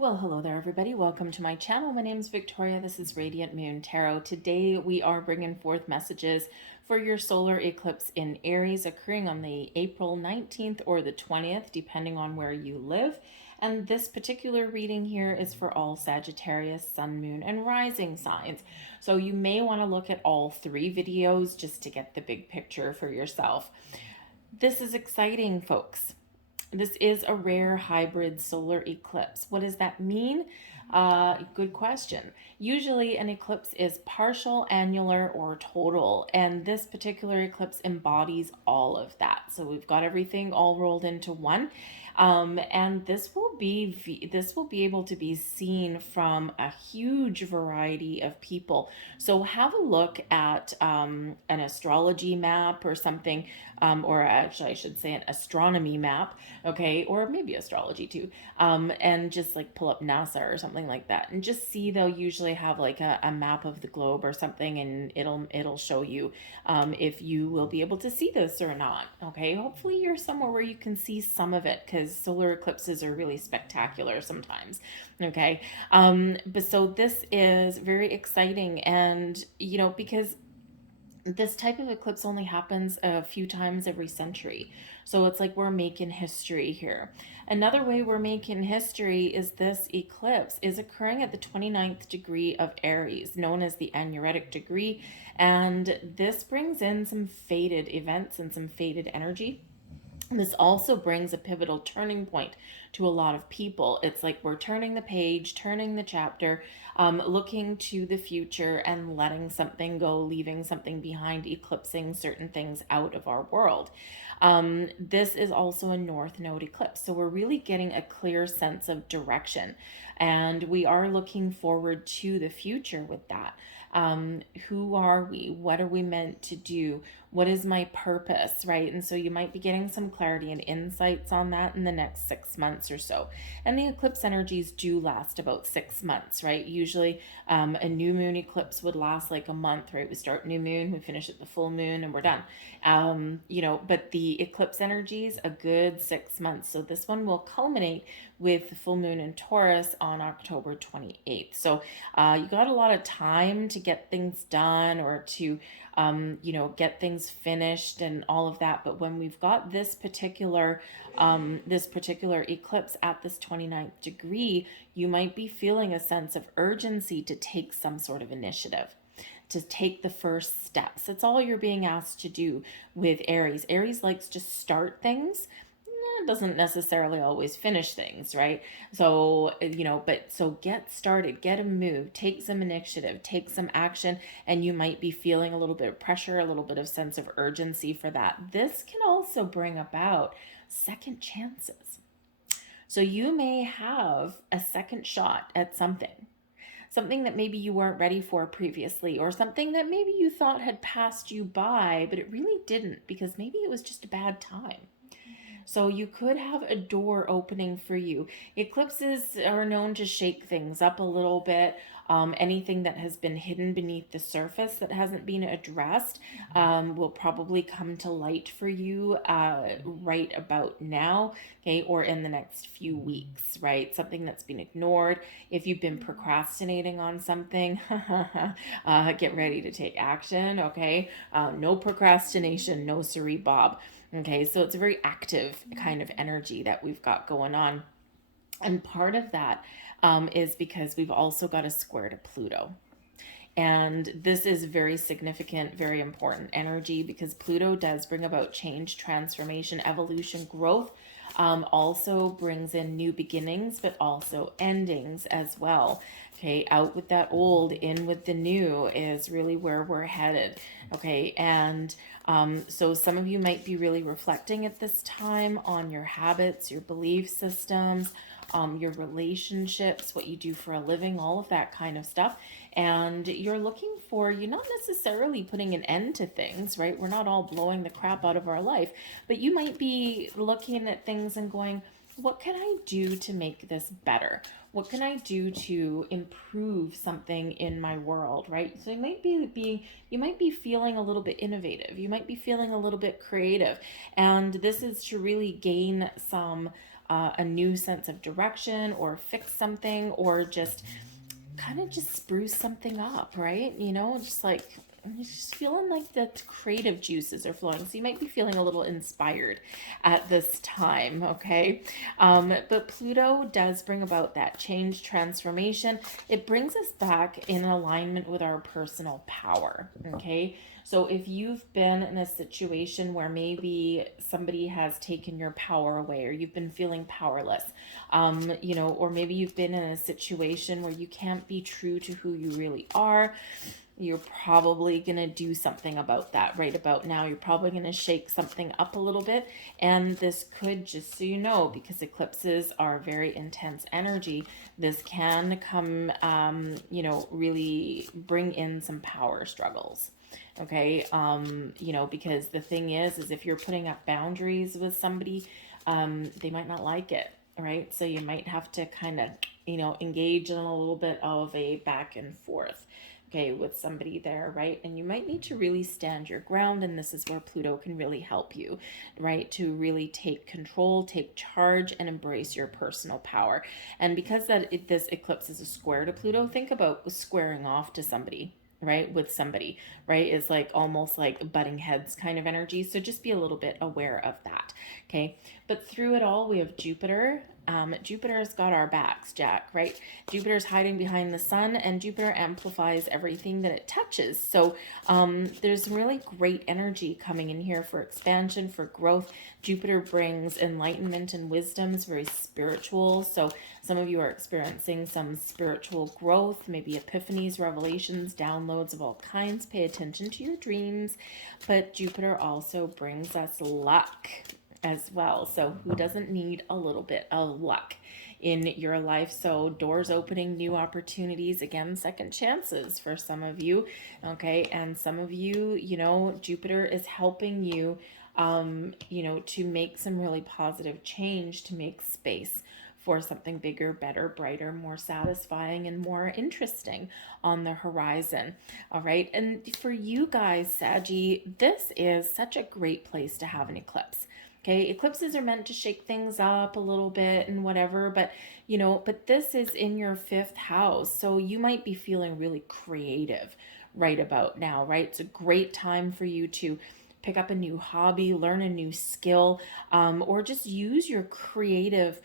Well, hello there, everybody. Welcome to my channel. My name is Victoria. This is Radiant Moon Tarot. Today, we are bringing forth messages for your solar eclipse in Aries occurring on the April 19th or the 20th, depending on where you live. And this particular reading here is for all Sagittarius, Sun, Moon, and Rising signs. So you may want to look at all three videos just to get the big picture for yourself. This is exciting, folks. This is a rare hybrid solar eclipse. What does that mean? Good question. Usually an eclipse is partial, annular, or total, and this particular eclipse embodies all of that. So we've got everything all rolled into one. And this will be able to be seen from a huge variety of people. So have a look at an astrology map or something, or actually I should say an astronomy map, okay, or maybe astrology too, and just like pull up NASA or something like that, and just see. They'll usually have like a map of the globe or something, and it'll show you if you will be able to see this or not. Okay, hopefully you're somewhere where you can see some of it, because solar eclipses are really spectacular sometimes. Okay, but so this is very exciting, and because this type of eclipse only happens a few times every century. So it's like we're making history here. Another way we're making history is this eclipse is occurring at the 29th degree of Aries, known as the Anuretic degree. And this brings in some fated events and some fated energy. This also brings a pivotal turning point to a lot of people. It's like we're turning the page, turning the chapter, looking to the future and letting something go, leaving something behind, eclipsing certain things out of our world. This is also a North Node eclipse, so we're really getting a clear sense of direction, and we are looking forward to the future with that. Who are we? What are we meant to do? What is my purpose, right? And so you might be getting some clarity and insights on that in the next 6 months or so. And the eclipse energies do last about 6 months, right? Usually a new moon eclipse would last like a month, right? We start new moon, we finish at the full moon, and we're done. But the eclipse energies, a good 6 months. So this one will culminate with the full moon in Taurus on October 28th. So you got a lot of time to get things done, or to get things finished and all of that. But when we've got this particular eclipse at this 29th degree, you might be feeling a sense of urgency to take some sort of initiative, to take the first steps. That's all you're being asked to do with Aries. Aries likes to start things. Doesn't necessarily always finish things, right? So, so get started, get a move, take some initiative, take some action, and you might be feeling a little bit of pressure, a little bit of sense of urgency for that. This can also bring about second chances. So you may have a second shot at something that maybe you weren't ready for previously, or something that maybe you thought had passed you by, but it really didn't, because maybe it was just a bad time. So you could have a door opening for you. Eclipses are known to shake things up a little bit. Anything that has been hidden beneath the surface that hasn't been addressed will probably come to light for you right about now, okay, or in the next few weeks, right? Something that's been ignored. If you've been procrastinating on something, get ready to take action, okay? No procrastination, no siree bob. Okay, so it's a very active kind of energy that we've got going on. And part of that is because we've also got a square to Pluto. And this is very significant, very important energy, because Pluto does bring about change, transformation, evolution, growth. Also brings in new beginnings, but also endings as well. Okay, out with that old, in with the new is really where we're headed. Okay, and so some of you might be really reflecting at this time on your habits, your belief systems, your relationships, what you do for a living, all of that kind of stuff. And you're not necessarily putting an end to things, right? We're not all blowing the crap out of our life, but you might be looking at things and going, what can I do to make this better? What can I do to improve something in my world, right? So you might be feeling a little bit innovative. You might be feeling a little bit creative. And this is to really gain some a new sense of direction, or fix something, or just kind of just spruce something up, right? You know, just like just feeling like the creative juices are flowing. So you might be feeling a little inspired at this time, okay? But Pluto does bring about that change, transformation. It brings us back in alignment with our personal power, okay? So if you've been in a situation where maybe somebody has taken your power away, or you've been feeling powerless, you know, or maybe you've been in a situation where you can't be true to who you really are, you're probably going to do something about that right about now. You're probably going to shake something up a little bit. And this could, just so you know, because eclipses are very intense energy, this can come, you know, really bring in some power struggles. Okay. You know, because the thing is if you're putting up boundaries with somebody, they might not like it. Right. So you might have to kind of, you know, engage in a little bit of a back and forth, okay, with somebody there, right? And you might need to really stand your ground, and this is where Pluto can really help you, right? To really take control, take charge, and embrace your personal power. And because this eclipse is a square to Pluto, think about squaring off to somebody, right? With somebody, right? Is like almost like butting heads kind of energy. So just be a little bit aware of that, okay? But through it all, we have Jupiter. Jupiter's got our backs, Jack, right? Jupiter's hiding behind the sun, and Jupiter amplifies everything that it touches. So there's really great energy coming in here for expansion, for growth. Jupiter brings enlightenment and wisdom. It's very spiritual. So some of you are experiencing some spiritual growth, maybe epiphanies, revelations, downloads of all kinds. Pay attention to your dreams. But Jupiter also brings us luck as well. So who doesn't need a little bit of luck in your life? So doors opening, new opportunities, again, second chances for some of you, okay? And some of you, you know, Jupiter is helping you, you know, to make some really positive change, to make space for something bigger, better, brighter, more satisfying, and more interesting on the horizon. All right. And for you guys, Saggy, this is such a great place to have an eclipse. Okay, eclipses are meant to shake things up a little bit and whatever, but you know, but this is in your fifth house. So you might be feeling really creative right about now, right? It's a great time for you to pick up a new hobby, learn a new skill, or just use your creative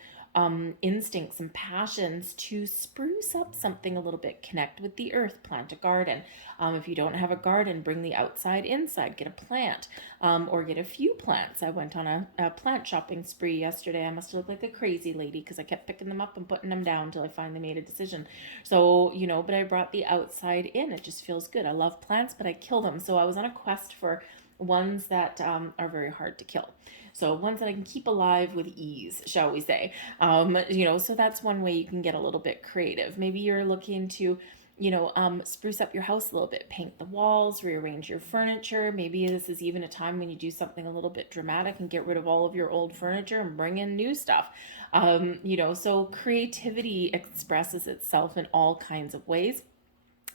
instincts and passions to spruce up something a little bit. Connect with the earth, plant a garden. If you don't have a garden, bring the outside inside, get a plant, or get a few plants. I went on a plant shopping spree yesterday. I must have looked like a crazy lady because I kept picking them up and putting them down until I finally made a decision. So, you know, but I brought the outside in. It just feels good. I love plants, but I kill them. So I was on a quest for ones that are very hard to kill. So ones that I can keep alive with ease, shall we say. You know, so that's one way you can get a little bit creative. Maybe you're looking to, you know, spruce up your house a little bit, paint the walls, rearrange your furniture. Maybe this is even a time when you do something a little bit dramatic and get rid of all of your old furniture and bring in new stuff. You know, so creativity expresses itself in all kinds of ways.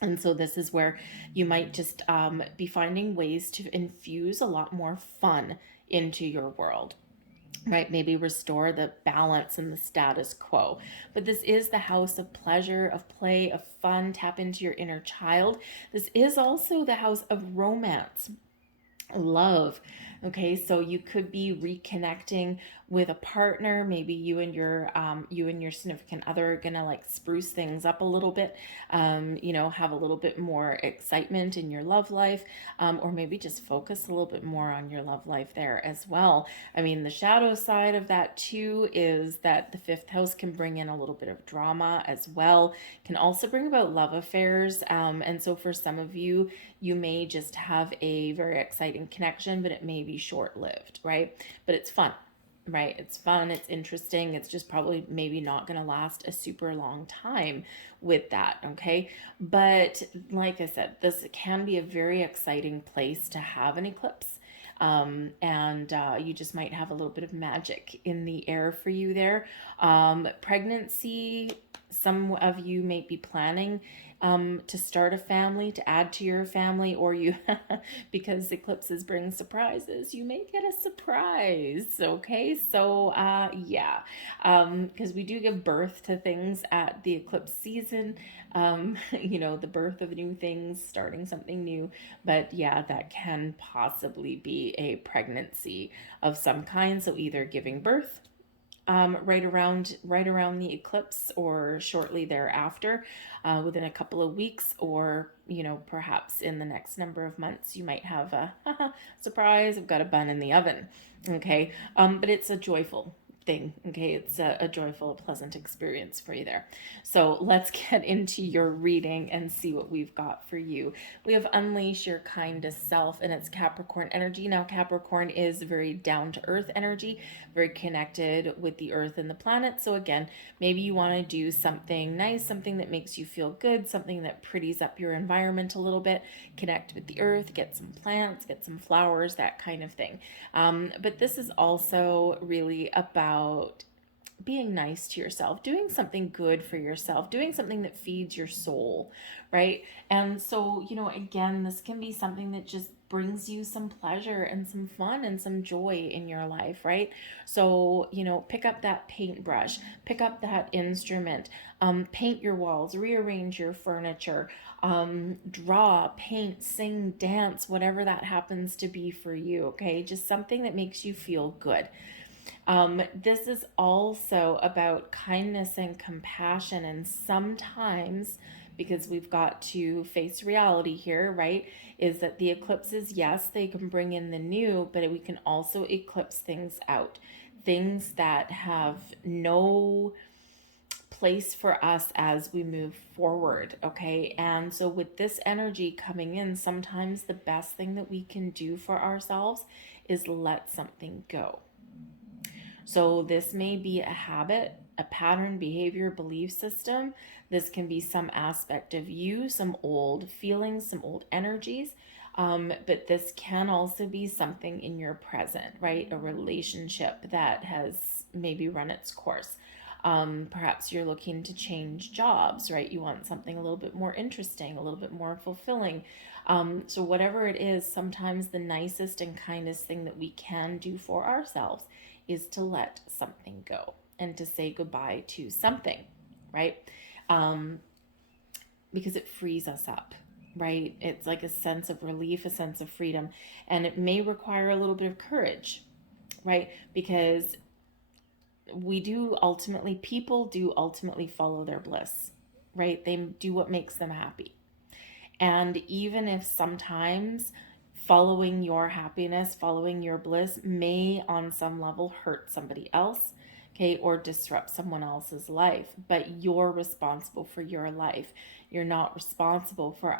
And so this is where you might just be finding ways to infuse a lot more fun into your world, right? Maybe restore the balance and the status quo. But this is the house of pleasure, of play, of fun. Tap into your inner child. This is also the house of romance, love. Okay, so you could be reconnecting with a partner. Maybe you and your significant other are gonna like spruce things up a little bit, you know, have a little bit more excitement in your love life, or maybe just focus a little bit more on your love life there as well. I mean, the shadow side of that too is that the fifth house can bring in a little bit of drama as well, can also bring about love affairs, and so for some of you, you may just have a very exciting connection, but it may be short-lived, right? But it's fun, right? It's fun, it's interesting. It's just probably maybe not going to last a super long time with that, okay? But like I said, this can be a very exciting place to have an eclipse. And you just might have a little bit of magic in the air for you there. Pregnancy, some of you may be planning to start a family, to add to your family, or you, because eclipses bring surprises, you may get a surprise. Okay, so yeah, because we do give birth to things at the eclipse season, the birth of new things, starting something new. But yeah, that can possibly be a pregnancy of some kind. So either giving birth right around the eclipse or shortly thereafter, within a couple of weeks, or perhaps in the next number of months, you might have a surprise. I've got a bun in the oven. Okay, but it's a joyful thing. Okay, it's a joyful, pleasant experience for you there. So let's get into your reading and see what we've got for you. We have unleash your kindest self, and it's Capricorn energy. Now Capricorn is very down to earth energy, very connected with the earth and the planet. So again, maybe you want to do something nice, something that makes you feel good, something that pretties up your environment a little bit, connect with the earth, get some plants, get some flowers, that kind of thing. But this is also really about being nice to yourself, doing something good for yourself, doing something that feeds your soul, right? And so, again, this can be something that just brings you some pleasure and some fun and some joy in your life, right? So, pick up that paintbrush, pick up that instrument, paint your walls, rearrange your furniture, draw, paint, sing, dance, whatever that happens to be for you, okay? Just something that makes you feel good. This is also about kindness and compassion, and sometimes, because we've got to face reality here, right, is that the eclipses, yes, they can bring in the new, but we can also eclipse things out, things that have no place for us as we move forward. Okay, and so with this energy coming in, sometimes the best thing that we can do for ourselves is let something go. So this may be a habit, a pattern, behavior, belief system. This can be some aspect of you, some old feelings, some old energies. But this can also be something in your present, right? A relationship that has maybe run its course. Perhaps you're looking to change jobs, right? You want something a little bit more interesting, a little bit more fulfilling. So whatever it is, sometimes the nicest and kindest thing that we can do for ourselves is to let something go and to say goodbye to something, right? Because it frees us up, right? It's like a sense of relief, a sense of freedom, and it may require a little bit of courage, right? Because people do ultimately follow their bliss, right? They do what makes them happy. And even if sometimes following your happiness, following your bliss may on some level hurt somebody else, okay, or disrupt someone else's life, but you're responsible for your life. You're not responsible for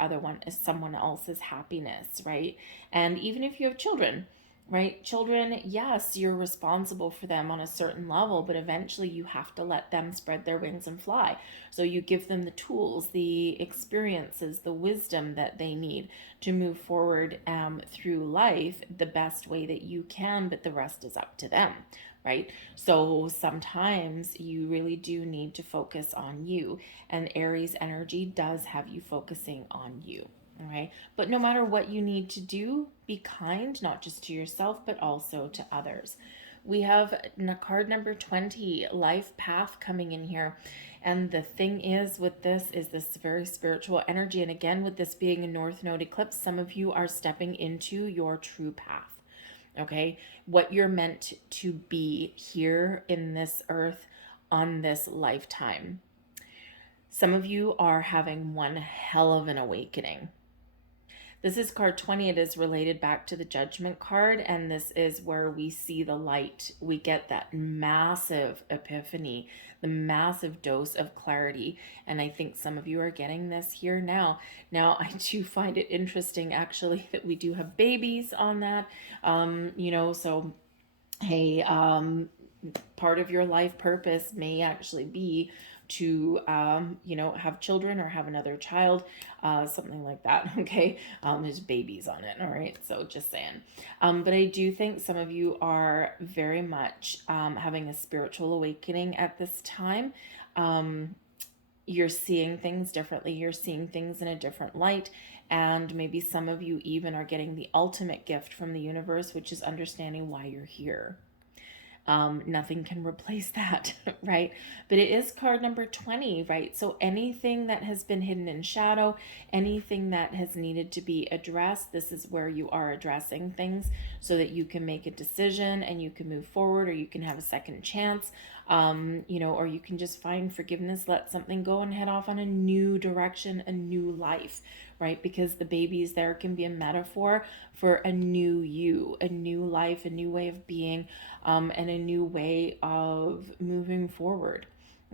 someone else's happiness, right? And even if you have children, right? Children, yes, you're responsible for them on a certain level, but eventually you have to let them spread their wings and fly. So you give them the tools, the experiences, the wisdom that they need to move forward through life the best way that you can, but the rest is up to them, right? So sometimes you really do need to focus on you, and Aries energy does have you focusing on you. All right. But no matter what you need to do, be kind, not just to yourself, but also to others. We have card number 20, life path, coming in here. And the thing is with this is this very spiritual energy. And again, with this being a North Node eclipse, some of you are stepping into your true path. Okay. What you're meant to be here in this earth on this lifetime. Some of you are having one hell of an awakening. This is card 20. It is related back to the Judgment card, and this is where we see the light. We get that massive epiphany, the massive dose of clarity, and I think some of you are getting this here now. Now, I do find it interesting, actually, that we do have babies on that, so, hey, part of your life purpose may actually be to have children or have another child, something like that. Okay, there's babies on it. All right, so just saying. But I do think some of you are very much having a spiritual awakening at this time. you're seeing things differently. You're seeing things in a different light. And maybe some of you even are getting the ultimate gift from the universe, which is understanding why you're here. Nothing can replace that, right? But it is card number 20, right? So anything that has been hidden in shadow, anything that has needed to be addressed, this is where you are addressing things so that you can make a decision and you can move forward, or you can have a second chance, or you can just find forgiveness, let something go, and head off on a new direction, a new life, right? Because the babies there can be a metaphor for a new you, a new life, a new way of being, and a new way of moving forward.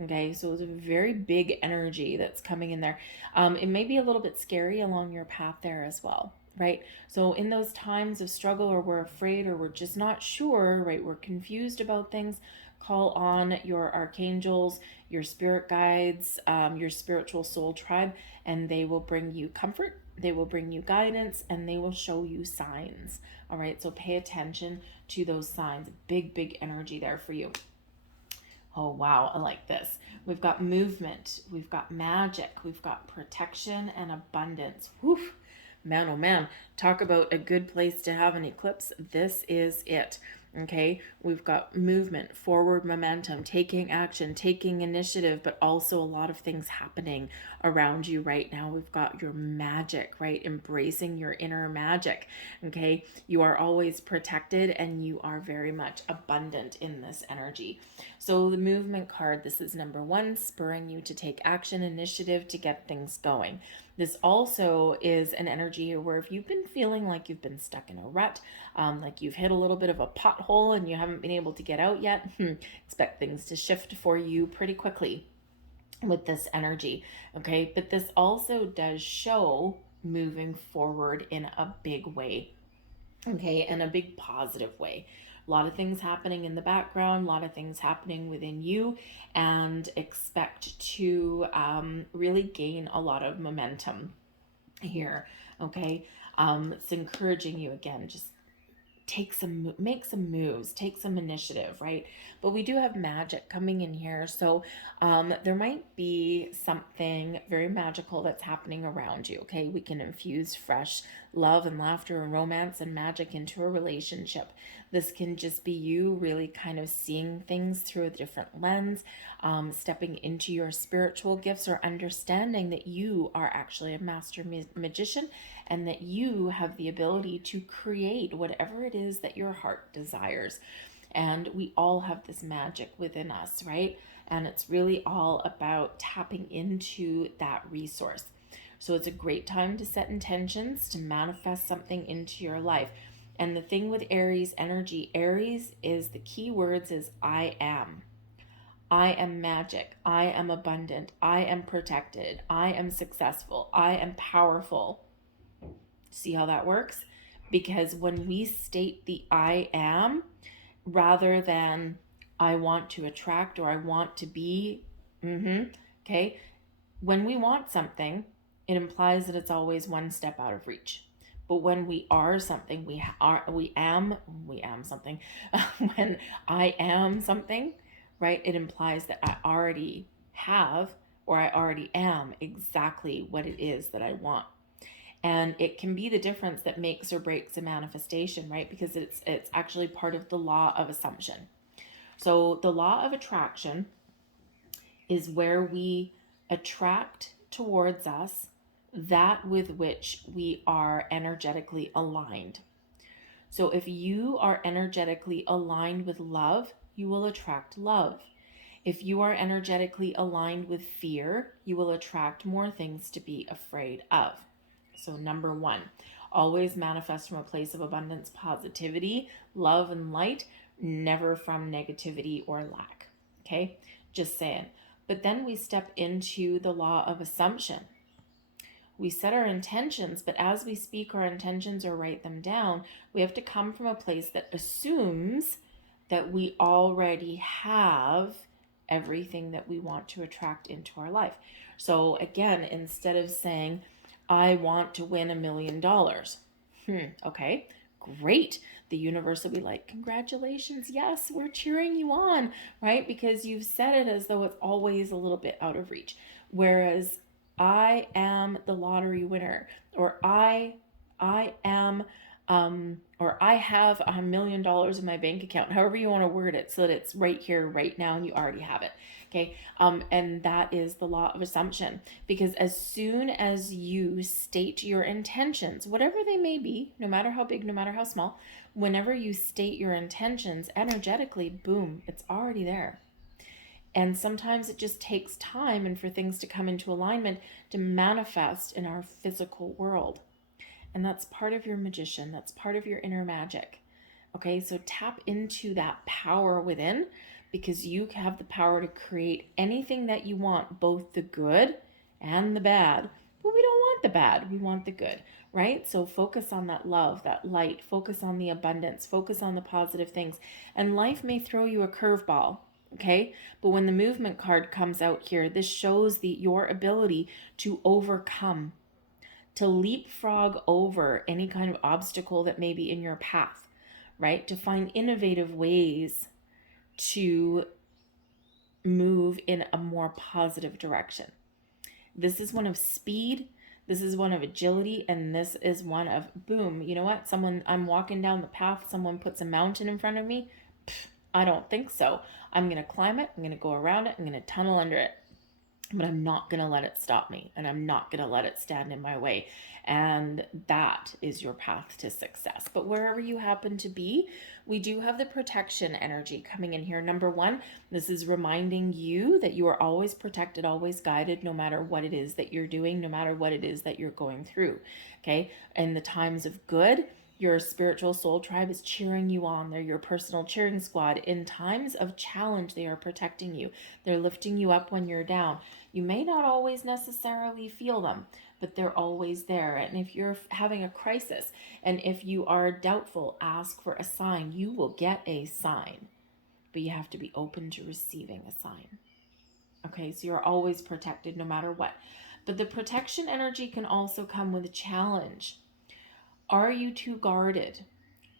Okay, so it's a very big energy that's coming in there. It may be a little bit scary along your path there as well, right? So in those times of struggle, or we're afraid, or we're just not sure, right? We're confused about things. Call on your archangels, your spirit guides, your spiritual soul tribe, and they will bring you comfort, they will bring you guidance, and they will show you signs. All right, so pay attention to those signs. Big energy there for you. Oh, wow, I like this. We've got movement, we've got magic, we've got protection and abundance. Whew. Man, oh man, talk about a good place to have an eclipse. This is it. Okay, we've got movement, forward momentum, taking action, taking initiative, but also a lot of things happening around you right now. We've got your magic, right? Embracing your inner magic. Okay, you are always protected and you are very much abundant in this energy. So the movement card, this is number 1, spurring you to take action, initiative to get things going. This also is an energy where if you've been feeling like you've been stuck in a rut, like you've hit a little bit of a pothole and you haven't been able to get out yet, expect things to shift for you pretty quickly with this energy. Okay, but this also does show moving forward in a big way. Okay, in a big positive way. A lot of things happening in the background, a lot of things happening within you, and expect to really gain a lot of momentum here. Okay, it's encouraging you again, just make some moves, take some initiative, right? But we do have magic coming in here, so there might be something very magical that's happening around you. Okay, we can infuse fresh love and laughter and romance and magic into a relationship. This can just be you really kind of seeing things through a different lens, stepping into your spiritual gifts, or understanding that you are actually a master magician and that you have the ability to create whatever it is that your heart desires. And we all have this magic within us, right? And it's really all about tapping into that resource. So it's a great time to set intentions, to manifest something into your life. And the thing with Aries energy, Aries is the key words is I am. I am magic. I am abundant. I am protected. I am successful. I am powerful. See how that works? Because when we state the I am, rather than I want to attract or I want to be, okay, when we want something, it implies that it's always one step out of reach. But when we are something, we am something. When I am something, right, it implies that I already have, or I already am exactly what it is that I want. And it can be the difference that makes or breaks a manifestation, right? Because it's actually part of the law of assumption. So the law of attraction is where we attract towards us that with which we are energetically aligned. So if you are energetically aligned with love, you will attract love. If you are energetically aligned with fear, you will attract more things to be afraid of. So number 1, always manifest from a place of abundance, positivity, love, and light, never from negativity or lack. Okay, just saying. But then we step into the law of assumption. We set our intentions, but as we speak our intentions or write them down, we have to come from a place that assumes that we already have everything that we want to attract into our life. So again, instead of saying, I want to win $1 million. Okay, great. The universe will be like, congratulations. Yes, we're cheering you on, right? Because you've said it as though it's always a little bit out of reach. Whereas I am the lottery winner, or I am or I have $1 million in my bank account, however you want to word it, so that it's right here, right now, and you already have it. Okay. And that is the law of assumption, because as soon as you state your intentions, whatever they may be, no matter how big, no matter how small, whenever you state your intentions energetically, boom, it's already there. And sometimes it just takes time and for things to come into alignment to manifest in our physical world. And that's part of your magician. That's part of your inner magic. Okay, so tap into that power within, because you have the power to create anything that you want, both the good and the bad. But we don't want the bad, we want the good, right? So focus on that love, that light, focus on the abundance, focus on the positive things. And life may throw you a curveball. Okay, but when the movement card comes out here, this shows your ability to overcome, to leapfrog over any kind of obstacle that may be in your path, right? To find innovative ways to move in a more positive direction. This is one of speed, this is one of agility, and this is one of boom. You know what? I'm walking down the path, someone puts a mountain in front of me. I don't think so. I'm going to climb it, I'm going to go around it, I'm going to tunnel under it. But I'm not going to let it stop me, and I'm not going to let it stand in my way. And that is your path to success. But wherever you happen to be, we do have the protection energy coming in here. Number one, this is reminding you that you are always protected, always guided, no matter what it is that you're doing, no matter what it is that you're going through. Okay. In the times of good, your spiritual soul tribe is cheering you on. They're your personal cheering squad. In times of challenge, they are protecting you. They're lifting you up when you're down. You may not always necessarily feel them, but they're always there. And if you're having a crisis, and if you are doubtful, ask for a sign. You will get a sign, but you have to be open to receiving a sign. Okay, so you're always protected no matter what. But the protection energy can also come with a challenge. Are you too guarded?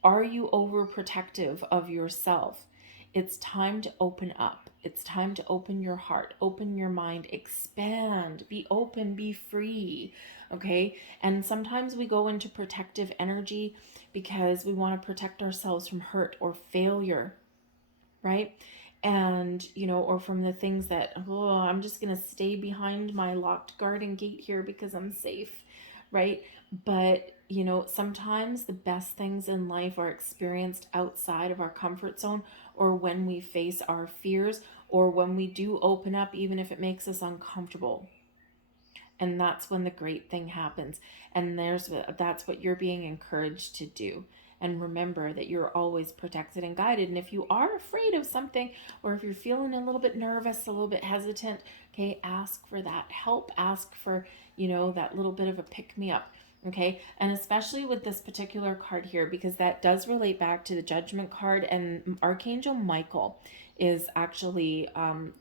Are you overprotective of yourself? It's time to open up. It's time to open your heart, open your mind, expand, be open, be free. Okay. And sometimes we go into protective energy because we want to protect ourselves from hurt or failure, right? And, or from the things that, oh, I'm just going to stay behind my locked garden gate here because I'm safe, right? But, sometimes the best things in life are experienced outside of our comfort zone, or when we face our fears, or when we do open up, even if it makes us uncomfortable. And that's when the great thing happens. And that's what you're being encouraged to do. And remember that you're always protected and guided. And if you are afraid of something, or if you're feeling a little bit nervous, a little bit hesitant, okay, ask for that help. Ask for, that little bit of a pick me up. Okay. And especially with this particular card here, because that does relate back to the Judgment card, and Archangel Michael is actually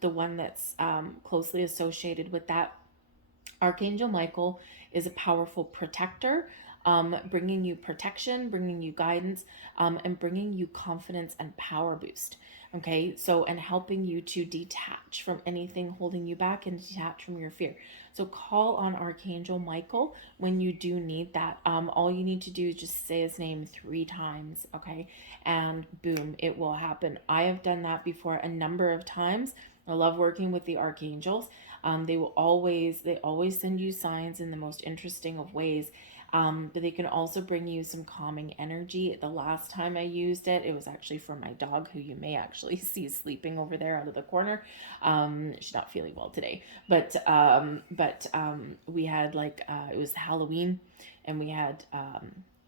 the one that's closely associated with that. Archangel Michael is a powerful protector, bringing you protection, bringing you guidance, and bringing you confidence and power boost. Okay, so, and helping you to detach from anything holding you back and detach from your fear. So call on Archangel Michael when you do need that. All you need to do is just say his name 3 times, okay? And boom, it will happen. I have done that before a number of times. I love working with the archangels. They always send you signs in the most interesting of ways. But they can also bring you some calming energy. The last time I used it, it was actually for my dog, who you may actually see sleeping over there out of the corner. She's not feeling well today, but we had it was Halloween, and we had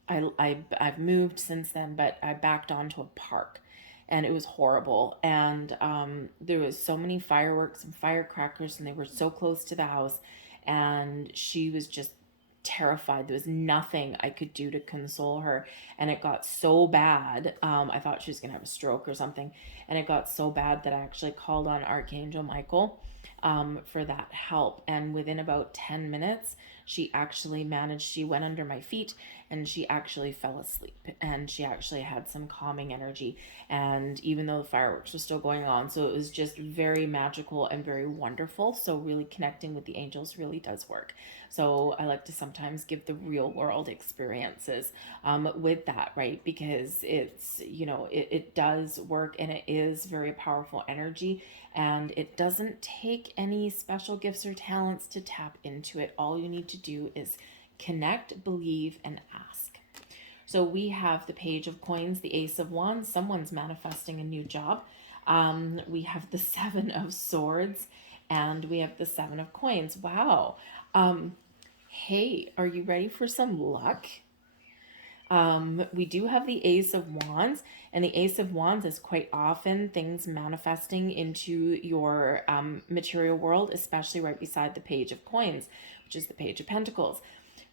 I've moved since then, but I backed onto a park, and it was horrible. And there was so many fireworks and firecrackers, and they were so close to the house, and she was just terrified. There was nothing I could do to console her, and it got so bad. I thought she was gonna have a stroke or something, and it got so bad that I actually called on Archangel Michael, for that help. And within about 10 minutes, she went under my feet and she actually fell asleep, and she actually had some calming energy. And even though the fireworks were still going on, so it was just very magical and very wonderful. So really connecting with the angels really does work. So I like to sometimes give the real world experiences with that, right? Because it's, it does work, and it is very powerful energy, and it doesn't take any special gifts or talents to tap into it. All you need to do is connect, believe, and ask. So we have the Page of Coins, the Ace of Wands. Someone's manifesting a new job. We have the Seven of Swords, and we have the Seven of Coins. Wow. Hey, are you ready for some luck? We do have the Ace of Wands, and the Ace of Wands is quite often things manifesting into your material world, especially right beside the Page of Coins, which is the Page of Pentacles.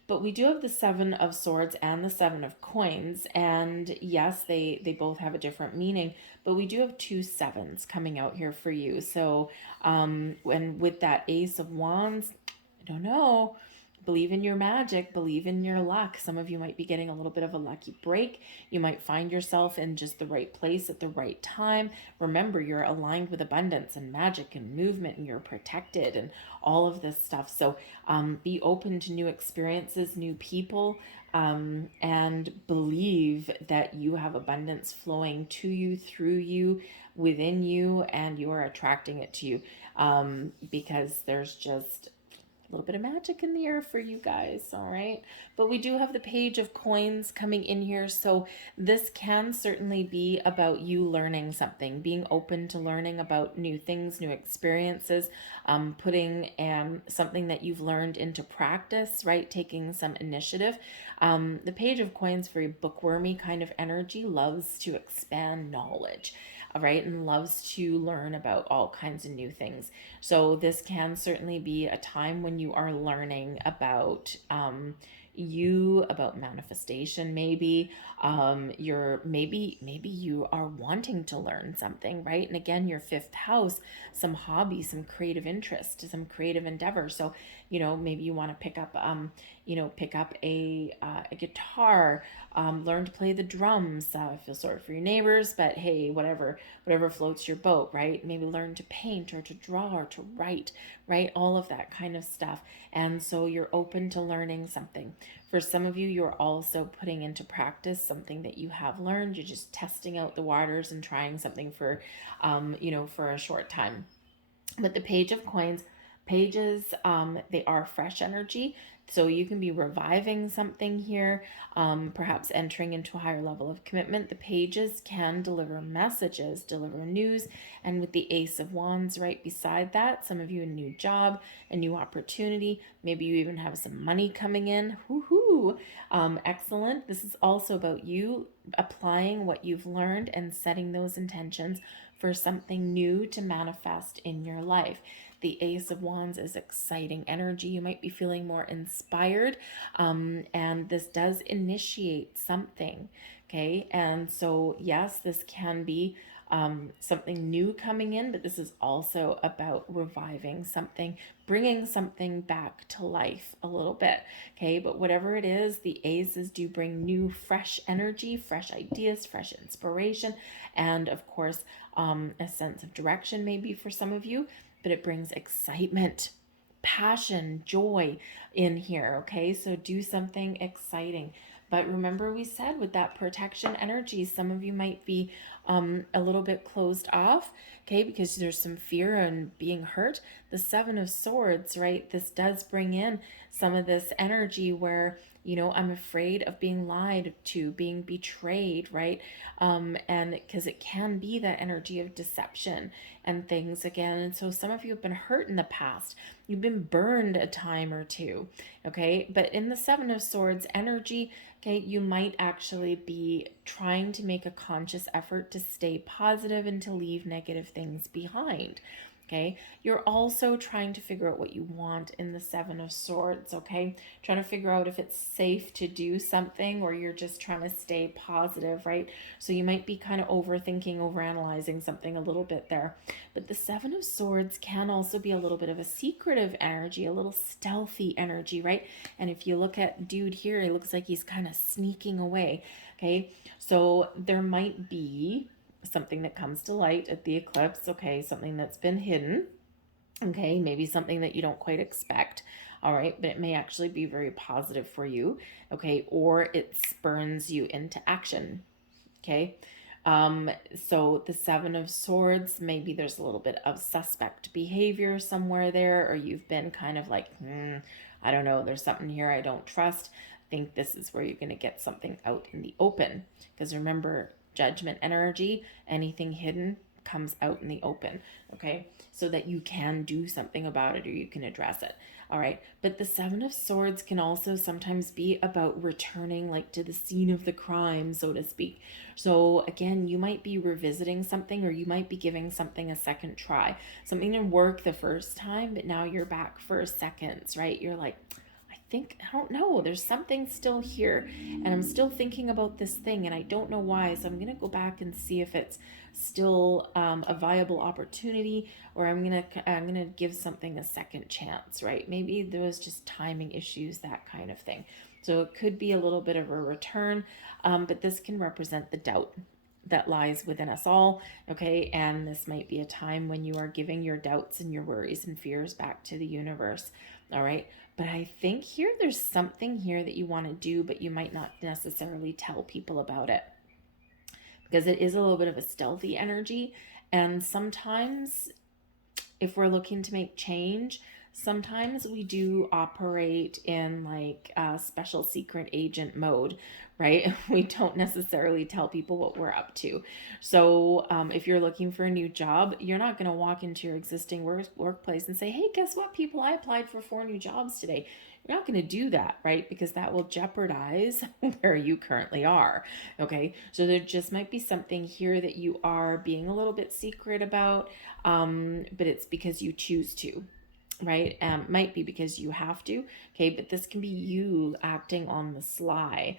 But we do have the Seven of Swords and the Seven of Coins, and yes, they both have a different meaning, but we do have two sevens coming out here for you. So when with that Ace of Wands, I don't know, believe in your magic, believe in your luck. Some of you might be getting a little bit of a lucky break. You might find yourself in just the right place at the right time. Remember, you're aligned with abundance and magic and movement, and you're protected and all of this stuff. So be open to new experiences, new people, and believe that you have abundance flowing to you, through you, within you, and you are attracting it to you, because there's just a little bit of magic in the air for you guys. All right, but we do have the Page of Coins coming in here, so this can certainly be about you learning something, being open to learning about new things, new experiences, putting something that you've learned into practice, right? Taking some initiative. The Page of Coins, very bookwormy kind of energy, loves to expand knowledge, right, and loves to learn about all kinds of new things. So this can certainly be a time when you are learning about about manifestation. Maybe maybe you are wanting to learn something, right? And again, your fifth house, some hobby, some creative interest, some creative endeavor. So maybe you want to pick up a guitar, learn to play the drums. I feel sorry for your neighbors, but hey, whatever floats your boat, right? Maybe learn to paint or to draw or to write, right? All of that kind of stuff. And so you're open to learning something. For some of you, you're also putting into practice something that you have learned. You're just testing out the waters and trying something for a short time. But the Page of Coins, pages, they are fresh energy. So you can be reviving something here, perhaps entering into a higher level of commitment. The pages can deliver messages, deliver news. And with the Ace of Wands right beside that, some of you a new job, a new opportunity. Maybe you even have some money coming in. Woohoo! Excellent. This is also about you applying what you've learned and setting those intentions for something new to manifest in your life. The Ace of Wands is exciting energy. You might be feeling more inspired, and this does initiate something, okay? And so, yes, this can be something new coming in, but this is also about reviving something, bringing something back to life a little bit, okay? But whatever it is, the aces do bring new, fresh energy, fresh ideas, fresh inspiration, and of course, a sense of direction maybe for some of you, but it brings excitement, passion, joy in here, okay? So do something exciting. But remember, we said with that protection energy, some of you might be a little bit closed off, okay, because there's some fear and being hurt. The Seven of Swords, right? This does bring in some of this energy where, I'm afraid of being lied to, being betrayed, right? And because it can be that energy of deception and things again. And so some of you have been hurt in the past. You've been burned a time or two, okay? But in the Seven of Swords energy, okay, you might actually be trying to make a conscious effort to stay positive and to leave negative things behind. Okay, you're also trying to figure out what you want in the Seven of Swords. Okay, trying to figure out if it's safe to do something or you're just trying to stay positive, right? So you might be kind of overthinking, overanalyzing something a little bit there. But the Seven of Swords can also be a little bit of a secretive energy, a little stealthy energy, right? And if you look at dude here, it looks like he's kind of sneaking away. Okay, so there might be something that comes to light at the eclipse, okay, something that's been hidden, okay, maybe something that you don't quite expect, all right, but it may actually be very positive for you, okay, or it spurns you into action, okay. So the Seven of Swords, maybe there's a little bit of suspect behavior somewhere there, or you've been kind of like, I don't know, there's something here I don't trust. I think this is where you're going to get something out in the open. Because remember, judgment energy, anything hidden comes out in the open, okay? So that you can do something about it or you can address it. All right. But the Seven of Swords can also sometimes be about returning like to the scene of the crime, so to speak. So again, you might be revisiting something or you might be giving something a second try. Something didn't work the first time, but now you're back for seconds, right? You're like, I don't know, there's something still here and I'm still thinking about this thing and I don't know why. So I'm going to go back and see if it's still a viable opportunity or I'm going to give something a second chance, right? Maybe there was just timing issues, that kind of thing. So it could be a little bit of a return, but this can represent the doubt that lies within us all, okay? And this might be a time when you are giving your doubts and your worries and fears back to the universe, all right? But I think here there's something here that you want to do, but you might not necessarily tell people about it because it is a little bit of a stealthy energy. And sometimes if we're looking to make change, sometimes we do operate in like a special secret agent mode, right? We don't necessarily tell people what we're up to. So if you're looking for a new job, you're not going to walk into your existing workplace and say, hey, guess what, people, I applied for 4 new jobs today. You're not going to do that, right? Because that will jeopardize where you currently are. Okay. So there just might be something here that you are being a little bit secret about, but it's because you choose to, right? Might be because you have to, okay, but this can be you acting on the sly.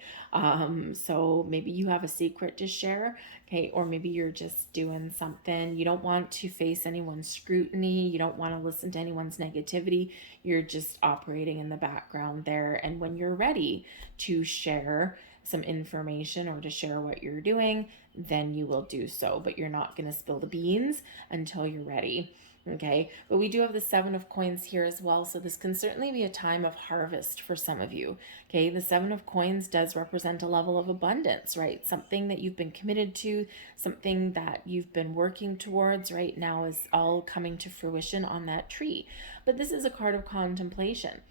So maybe you have a secret to share, okay, or maybe you're just doing something. You don't want to face anyone's scrutiny. You don't want to listen to anyone's negativity. You're just operating in the background there. And when you're ready to share some information or to share what you're doing, then you will do so, but you're not going to spill the beans until you're ready. Okay, but we do have the 7 of Coins here as well, so this can certainly be a time of harvest for some of you. Okay, the 7 of Coins does represent a level of abundance, right? Something that you've been committed to, something that you've been working towards right now is all coming to fruition on that tree. But this is a card of contemplation.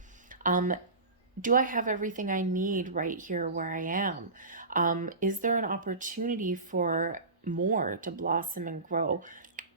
Do I have everything I need right here where I am? Is there an opportunity for more to blossom and grow?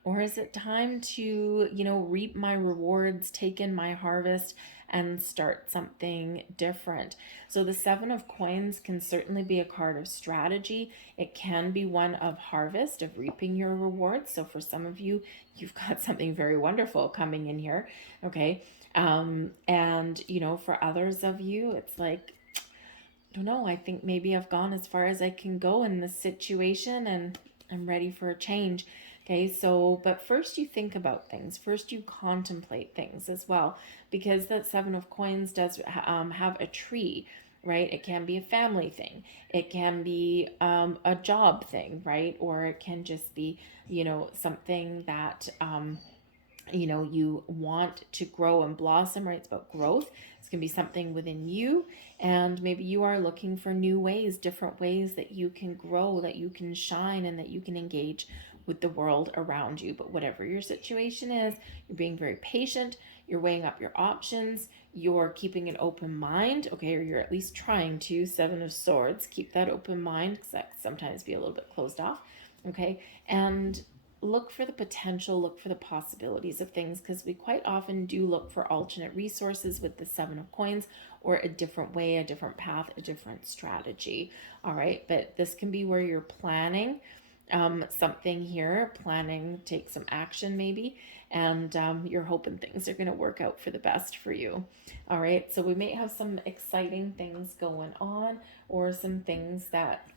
Or is it time to, reap my rewards, take in my harvest, and start something different? So the 7 of Coins can certainly be a card of strategy. It can be one of harvest, of reaping your rewards. So for some of you, you've got something very wonderful coming in here, okay? And, for others of you, it's like, I don't know, I think maybe I've gone as far as I can go in this situation and I'm ready for a change. Okay, so, but first you think about things. First you contemplate things as well, because that 7 of Coins does have a tree, right? It can be a family thing. It can be a job thing, right? Or it can just be, something that, you want to grow and blossom, right? It's about growth. It's going to be something within you. And maybe you are looking for new ways, different ways that you can grow, that you can shine, and that you can engage with the world around you. But whatever your situation is, you're being very patient. You're weighing up your options. You're keeping an open mind, okay? Or you're at least trying to. 7 of Swords. Keep that open mind because that can sometimes be a little bit closed off, okay? And look for the potential, look for the possibilities of things, because we quite often do look for alternate resources with the 7 of Coins, or a different way, a different path, a different strategy. All right, but this can be where you're planning something here, planning, take some action maybe, and you're hoping things are going to work out for the best for you. All right, so we may have some exciting things going on, or some things that,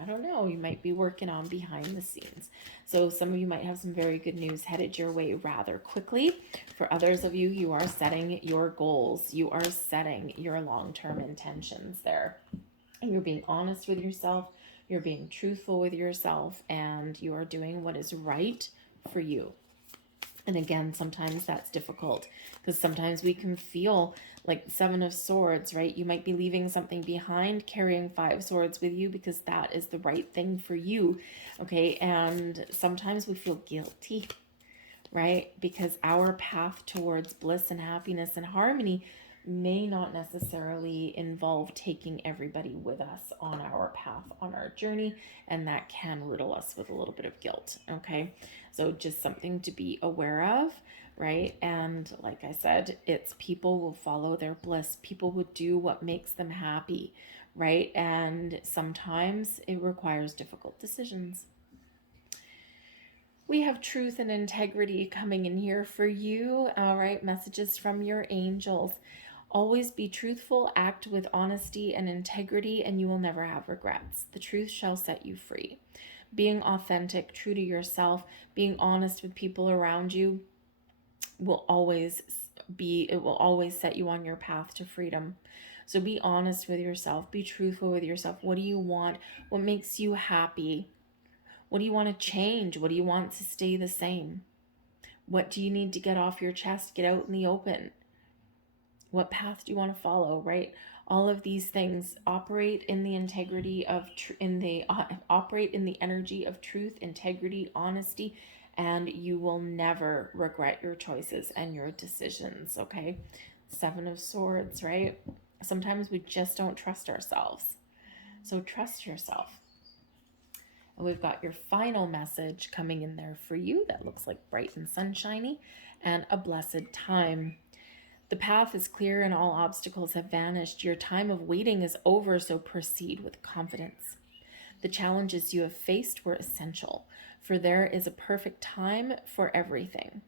I don't know, you might be working on behind the scenes. So some of you might have some very good news headed your way rather quickly. For others of you, you are setting your goals. You are setting your long-term intentions there. And you're being honest with yourself. You're being truthful with yourself, and you are doing what is right for you. And again, sometimes that's difficult because sometimes we can feel like 7 of Swords, right? You might be leaving something behind, carrying 5 swords with you because that is the right thing for you, okay? And sometimes we feel guilty, right? Because our path towards bliss and happiness and harmony may not necessarily involve taking everybody with us on our path, on our journey, and that can riddle us with a little bit of guilt, okay? So just something to be aware of, right? And like I said, it's people will follow their bliss. People will do what makes them happy, right? And sometimes it requires difficult decisions. We have truth and integrity coming in here for you. All right, messages from your angels. Always be truthful, act with honesty and integrity, and you will never have regrets. The truth shall set you free. Being authentic, true to yourself, being honest with people around you will always it will always set you on your path to freedom. So be honest with yourself, be truthful with yourself. What do you want? What makes you happy? What do you want to change? What do you want to stay the same? What do you need to get off your chest, get out in the open? What path do you want to follow, right? All of these things operate in the integrity of operate in the energy of truth, integrity, honesty, and you will never regret your choices and your decisions, okay? 7 of Swords, right? Sometimes we just don't trust ourselves. So trust yourself. And we've got your final message coming in there for you that looks like bright and sunshiny and a blessed time. The path is clear and all obstacles have vanished. Your time of waiting is over, so proceed with confidence. The challenges you have faced were essential, for there is a perfect time for everything.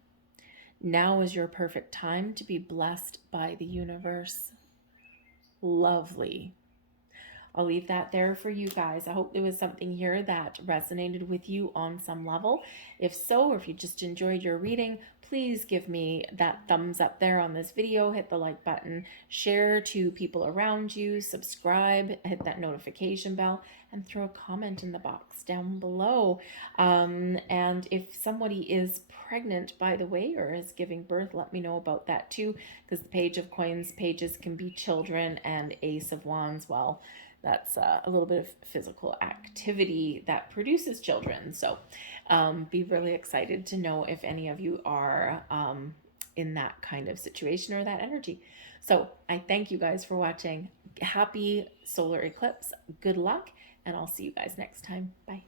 Now is your perfect time to be blessed by the universe. Lovely. I'll leave that there for you guys. I hope there was something here that resonated with you on some level. If so, or if you just enjoyed your reading, please give me that thumbs up there on this video, hit the like button, share to people around you, subscribe, hit that notification bell, and throw a comment in the box down below. And if somebody is pregnant, by the way, or is giving birth, let me know about that too, because the Page of Coins pages can be children, and Ace of Wands, well, that's a little bit of physical activity that produces children. So be really excited to know if any of you are in that kind of situation or that energy. So I thank you guys for watching. Happy solar eclipse. Good luck, and I'll see you guys next time. Bye.